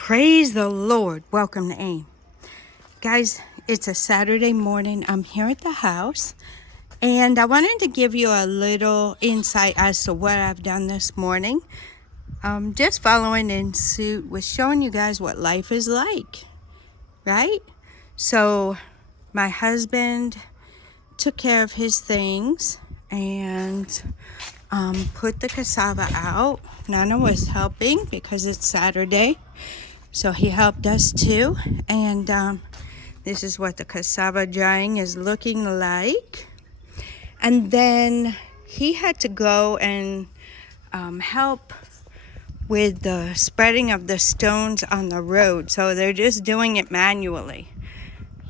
Praise the Lord. Welcome to AIM. Guys, it's a Saturday morning. I'm here at the house, and I wanted to give you a little insight as to what I've done this morning. Just following in suit with showing you guys what life is like, right? So my husband took care of his things and put the cassava out. Nana was helping because it's Saturday. So he helped us too, and this is what the cassava drying is looking like. And then he had to go and help with the spreading of the stones on the road. So they're just doing it manually.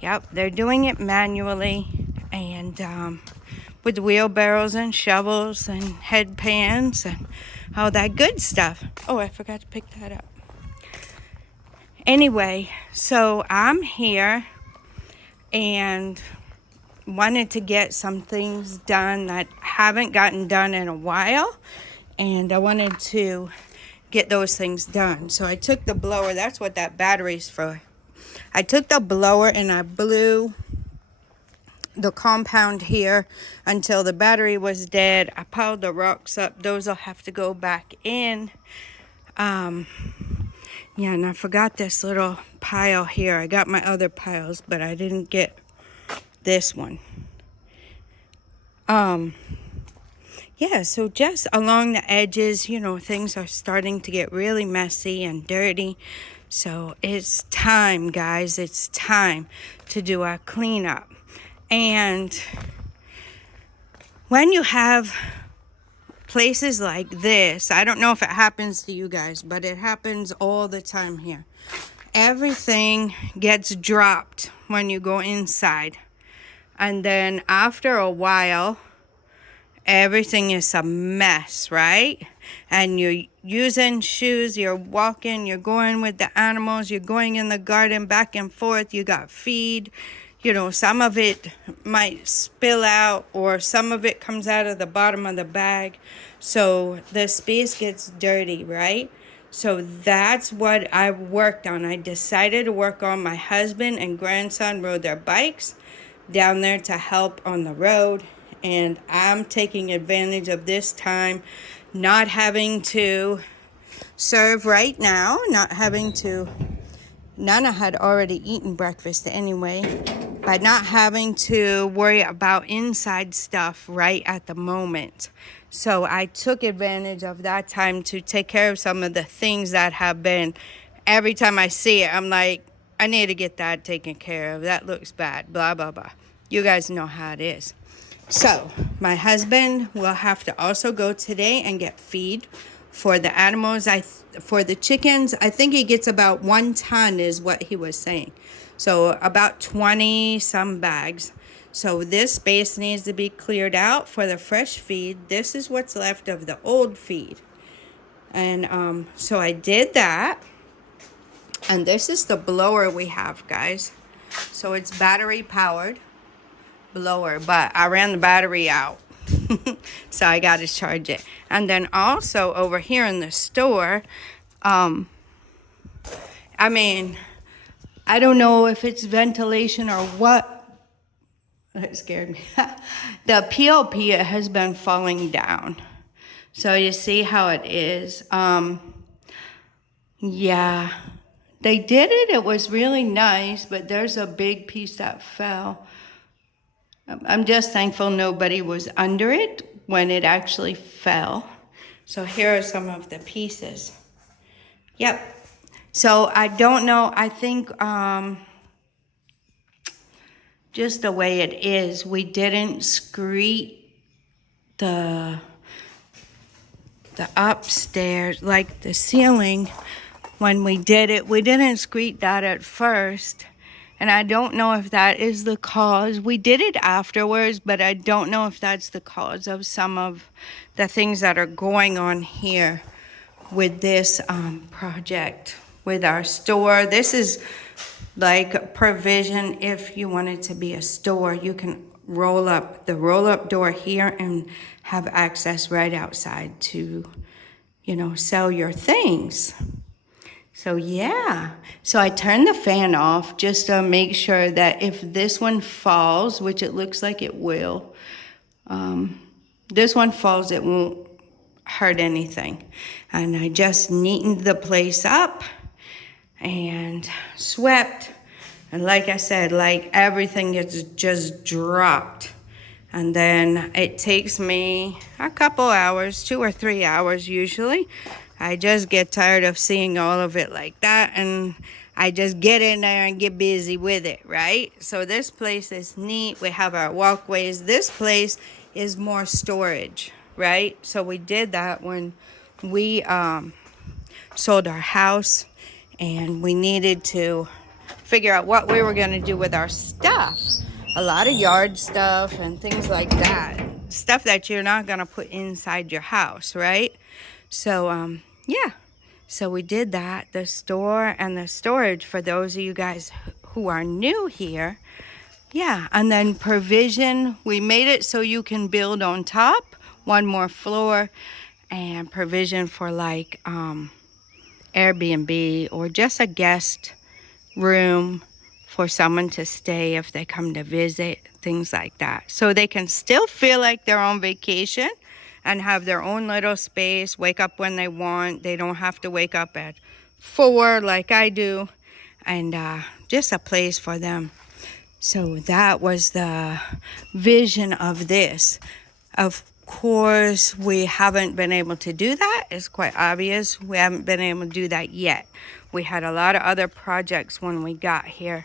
Yep, they're doing it manually, and with wheelbarrows and shovels and headpans and all that good stuff. Oh, I forgot to pick that up. Anyway, so I'm here and wanted to get some things done that haven't gotten done in a while, and I wanted to get those things done. So I took the blower. That's what that battery's for. I took the blower and I blew the compound here until the battery was dead. I piled the rocks up. Those will have to go back in. Yeah, and I forgot this little pile here. I got my other piles, but I didn't get this one. Yeah, so just along the edges, things are starting to get really messy and dirty. So it's time, guys. It's time to do our cleanup. And when you have places like this, I don't know if it happens to you guys, but it happens all the time here. Everything gets dropped when you go inside. And then after a while, everything is a mess, right? And you're using shoes, you're walking, you're going with the animals, you're going in the garden back and forth, you got feed. Some of it might spill out, or some of it comes out of the bottom of the bag. So the space gets dirty, right? So that's what I worked on. I decided to work on. My husband and grandson rode their bikes down there to help on the road. And I'm taking advantage of this time, not having to serve right now, Nana had already eaten breakfast anyway, but not having to worry about inside stuff right at the moment. So I took advantage of that time to take care of some of the things that have been, every time I see it, I'm like, I need to get that taken care of. That looks bad, blah, blah, blah. You guys know how it is. So my husband will have to also go today and get feed for the animals. For the chickens, I think he gets about 1 ton is what he was saying. So about 20 some bags. So this space needs to be cleared out for the fresh feed. This is what's left of the old feed. And so I did that. And this is the blower we have, guys. So it's battery powered blower, but I ran the battery out. So I got to charge it. And then also over here in the store, I don't know if it's ventilation or what. That scared me. The POP has been falling down. So you see how it is. Yeah, they did it. It was really nice, but there's a big piece that fell. I'm just thankful nobody was under it when it actually fell. So here are some of the pieces. Yep. So I don't know. I think just the way it is, we didn't screed the upstairs, like the ceiling when we did it. We didn't screed that at first. And I don't know if that is the cause. We did it afterwards, but I don't know if that's the cause of some of the things that are going on here with this project, with our store. This is like provision. If you want it to be a store, you can roll up the roll-up door here and have access right outside to, sell your things. So yeah, so I turned the fan off just to make sure that if this one falls, which it looks like it will, this one falls, it won't hurt anything. And I just neatened the place up and swept. And like I said, like everything is just dropped. And then it takes me a couple hours, 2 or 3 hours usually. I just get tired of seeing all of it like that, and I just get in there and get busy with it, right? So this place is neat. We have our walkways. This place is more storage, right? So we did that when we sold our house, and we needed to figure out what we were going to do with our stuff. A lot of yard stuff and things like that. Stuff that you're not going to put inside your house, right? So, yeah. So we did that. The store and the storage for those of you guys who are new here. Yeah. And then provision. We made it so you can build on top. One more floor. And provision for like Airbnb or just a guest room for someone to stay if they come to visit, things like that. So they can still feel like they're on vacation and have their own little space, wake up when they want. They don't have to wake up at 4 like I do, and just a place for them. So that was the vision of this. Of course, we haven't been able to do that. It's quite obvious. We haven't been able to do that yet. We had a lot of other projects when we got here.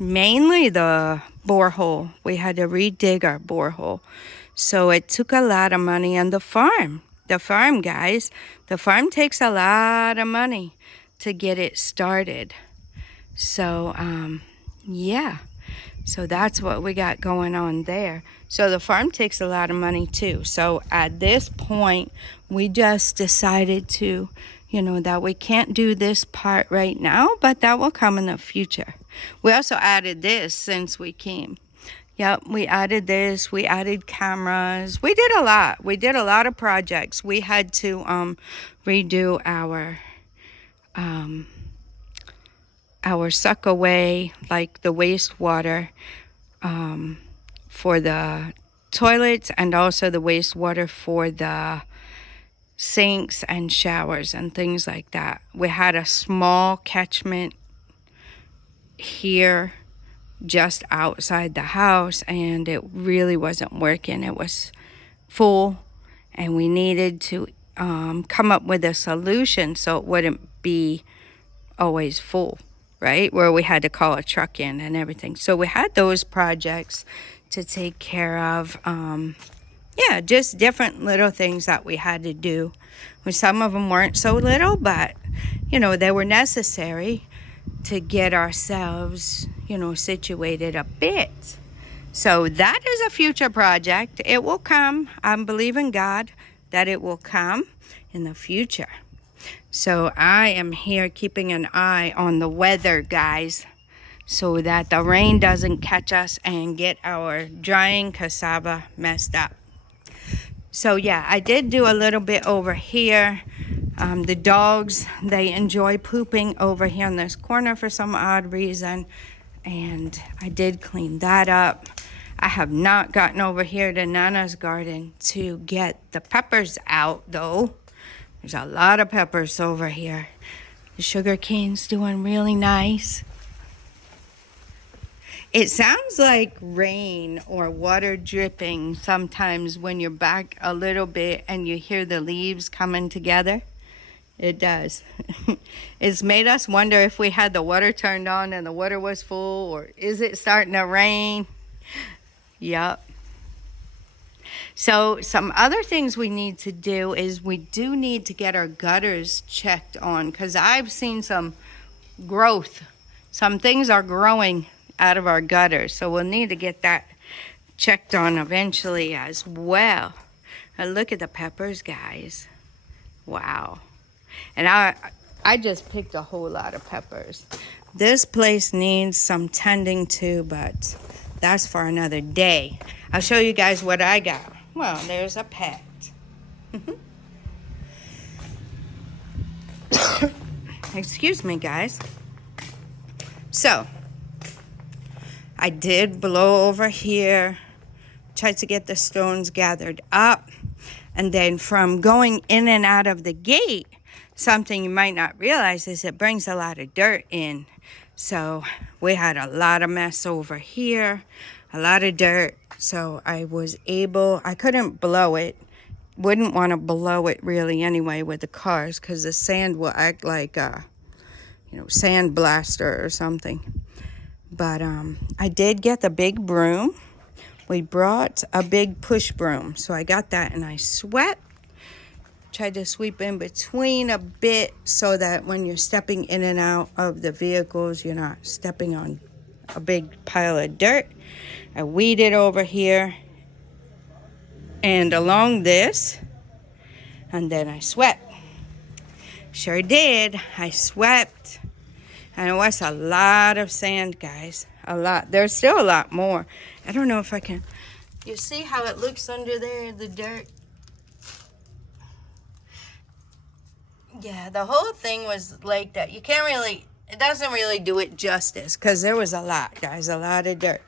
Mainly the borehole. We had to redig our borehole. So it took a lot of money. And the farm, guys, the farm takes a lot of money to get it started. So, yeah. So that's what we got going on there. So the farm takes a lot of money too. So at this point, we just decided to, that we can't do this part right now, but that will come in the future. We also added this since we came. Yep, we added this, we added cameras. We did a lot. We did a lot of projects. We had to redo our suck away, like the wastewater for the toilets, and also the wastewater for the sinks and showers and things like that. We had a small catchment here just outside the house, and it really wasn't working. It was full, and we needed to come up with a solution so it wouldn't be always full, right? Where we had to call a truck in and everything. So we had those projects to take care of. Yeah, just different little things that we had to do. Some of them weren't so little, but, they were necessary to get ourselves, situated a bit. So that is a future project. It will come. I believe in God that it will come in the future. So I am here keeping an eye on the weather, guys, so that the rain doesn't catch us and get our drying cassava messed up. So yeah, I did do a little bit over here. The dogs, they enjoy pooping over here in this corner for some odd reason. And I did clean that up. I have not gotten over here to Nana's garden to get the peppers out though. There's a lot of peppers over here. The sugar cane's doing really nice. It sounds like rain or water dripping sometimes when you're back a little bit and you hear the leaves coming together. It does. It's made us wonder if we had the water turned on and the water was full, or is it starting to rain? Yep. So some other things we need to do is we do need to get our gutters checked on, because I've seen some growth. Some things are growing out of our gutters, so we'll need to get that checked on eventually as well. And look at the peppers, guys. Wow. And I just picked a whole lot of peppers. This place needs some tending to, but that's for another day. I'll show you guys what I got. Well, there's a pet. Excuse me, guys. So, I did blow over here, tried to get the stones gathered up, and then from going in and out of the gate, something you might not realize is it brings a lot of dirt in. So we had a lot of mess over here, a lot of dirt. So I couldn't blow it. Wouldn't want to blow it really anyway with the cars because the sand will act like a, sand blaster or something. But I did get the big broom. We brought a big push broom. So I got that and I swept. Tried to sweep in between a bit so that when you're stepping in and out of the vehicles, you're not stepping on a big pile of dirt. I weeded over here and along this, and then I swept. Sure did. I swept. And it was a lot of sand, guys. A lot. There's still a lot more. I don't know if I can. You see how it looks under there, the dirt? Yeah, the whole thing was like that. You can't really, it doesn't really do it justice because there was a lot, guys, a lot of dirt.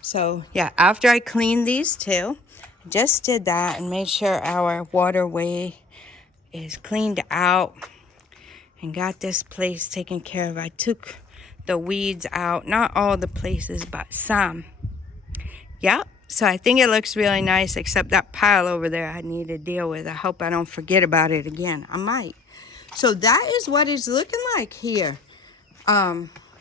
So, yeah, after I cleaned these two, I just did that and made sure our waterway is cleaned out and got this place taken care of. I took the weeds out, not all the places, but some. Yep. So I think it looks really nice, except that pile over there I need to deal with. I hope I don't forget about it again. I might. So that is what it's looking like here.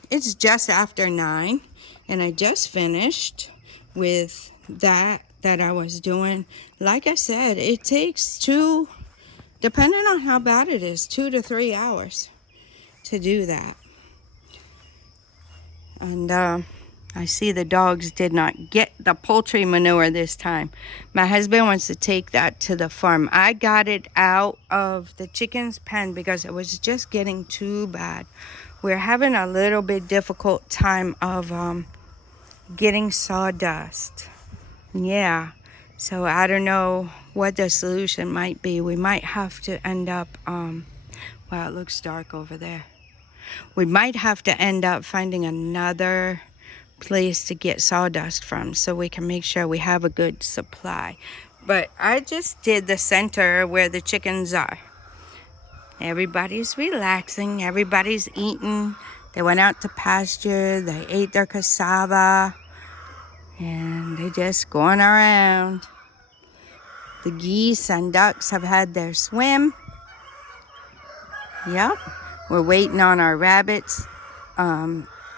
It's just after 9, and I just finished with that I was doing. Like I said, it takes depending on how bad it is, 2 to 3 hours to do that. And I see the dogs did not get the poultry manure this time. My husband wants to take that to the farm. I got it out of the chicken's pen because it was just getting too bad. We're having a little bit difficult time of getting sawdust. Yeah, so I don't know what the solution might be. We might have to end up, wow, it looks dark over there. We might have to end up finding another place to get sawdust from so we can make sure we have a good supply. But I just did the center where the chickens are. Everybody's relaxing, everybody's eating. They went out to pasture, they ate their cassava, and they're just going around. The geese and ducks have had their swim. Yep, we're waiting on our rabbits.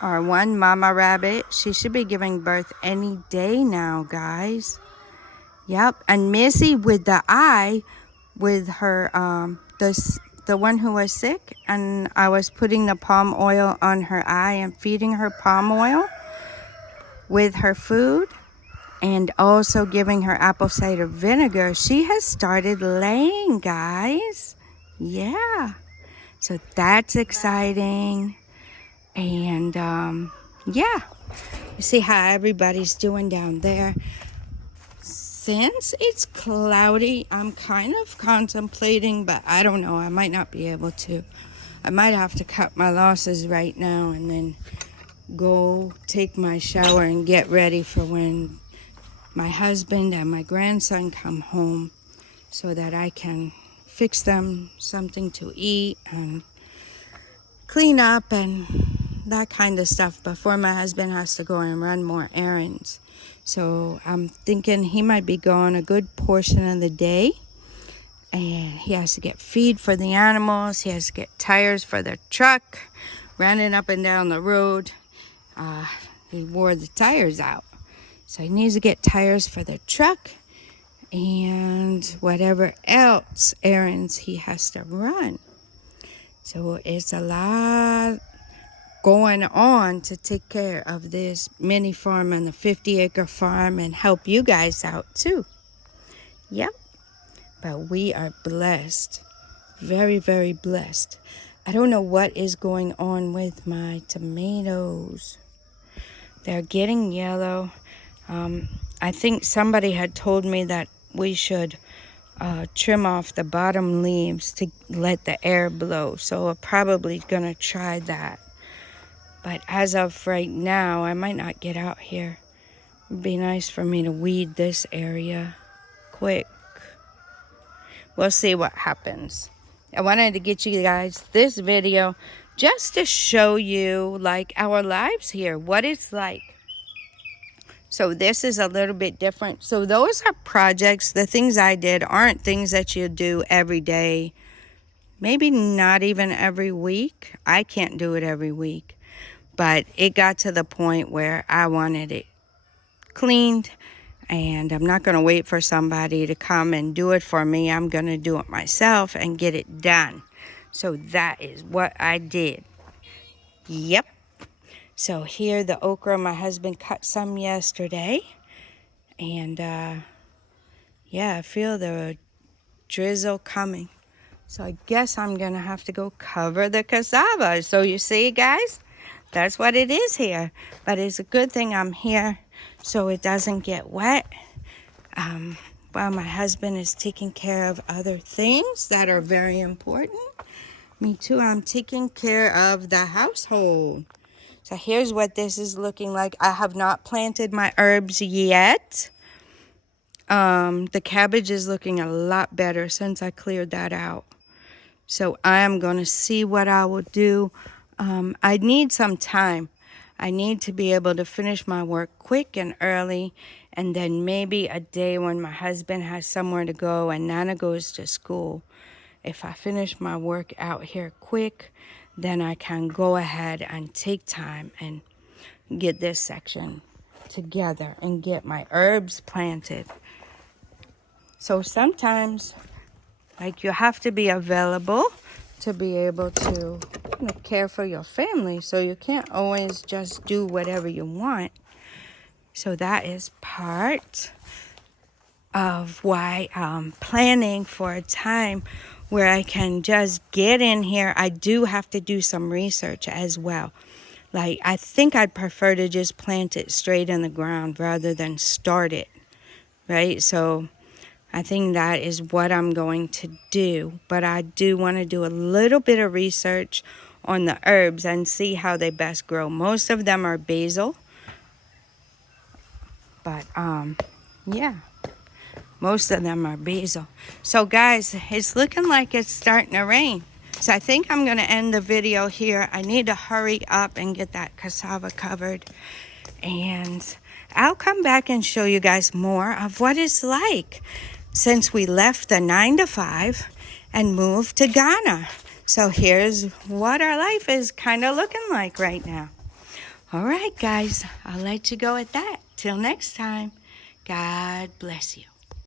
Our one mama rabbit, she should be giving birth any day now, guys. Yep, and Missy with the eye, with her, the one who was sick, and I was putting the palm oil on her eye and feeding her palm oil with her food, and also giving her apple cider vinegar. She has started laying, guys. Yeah, so that's exciting. And yeah, you see how everybody's doing down there. Since it's cloudy, I'm kind of contemplating, but I don't know, I might not be able to. I might have to cut my losses right now and then go take my shower and get ready for when my husband and my grandson come home so that I can fix them something to eat and clean up and that kind of stuff before my husband has to go and run more errands. So I'm thinking he might be gone a good portion of the day, and he has to get feed for the animals, he has to get tires for the truck, running up and down the road. He wore the tires out, so he needs to get tires for the truck and whatever else errands he has to run. So it's a lot going on to take care of this mini farm and the 50-acre farm and help you guys out too. Yep. But we are blessed. Very, very blessed. I don't know what is going on with my tomatoes. They're getting yellow. I think somebody had told me that we should trim off the bottom leaves to let the air blow. So I'm probably gonna try that. But as of right now, I might not get out here. It'd be nice for me to weed this area quick. We'll see what happens. I wanted to get you guys this video just to show you like our lives here, what it's like. So this is a little bit different. So those are projects. The things I did aren't things that you do every day. Maybe not even every week. I can't do it every week. But it got to the point where I wanted it cleaned. And I'm not going to wait for somebody to come and do it for me. I'm going to do it myself and get it done. So that is what I did. Yep. So here the okra, my husband cut some yesterday. And yeah, I feel the drizzle coming. So I guess I'm going to have to go cover the cassava. So you see, guys, that's what it is here. But it's a good thing I'm here so it doesn't get wet. While my husband is taking care of other things that are very important. Me too, I'm taking care of the household. So here's what this is looking like. I have not planted my herbs yet. The cabbage is looking a lot better since I cleared that out. So I am going to see what I will do. I need some time. I need to be able to finish my work quick and early, and then maybe a day when my husband has somewhere to go and Nana goes to school. If I finish my work out here quick, then I can go ahead and take time and get this section together and get my herbs planted. So sometimes, like, you have to be available to be able to care for your family. So you can't always just do whatever you want. So that is part of why I'm planning for a time where I can just get in here. I do have to do some research as well. Like, I think I'd prefer to just plant it straight in the ground rather than start it, right? So I think that is what I'm going to do. But I do want to do a little bit of research on the herbs and see how they best grow. Most of them are basil. But, yeah. Most of them are basil. So, guys, it's looking like it's starting to rain. So I think I'm going to end the video here. I need to hurry up and get that cassava covered. And I'll come back and show you guys more of what it's like since we left the 9-to-5 and moved to Ghana. So here's what our life is kind of looking like right now. All right, guys, I'll let you go at that. Till next time, God bless you.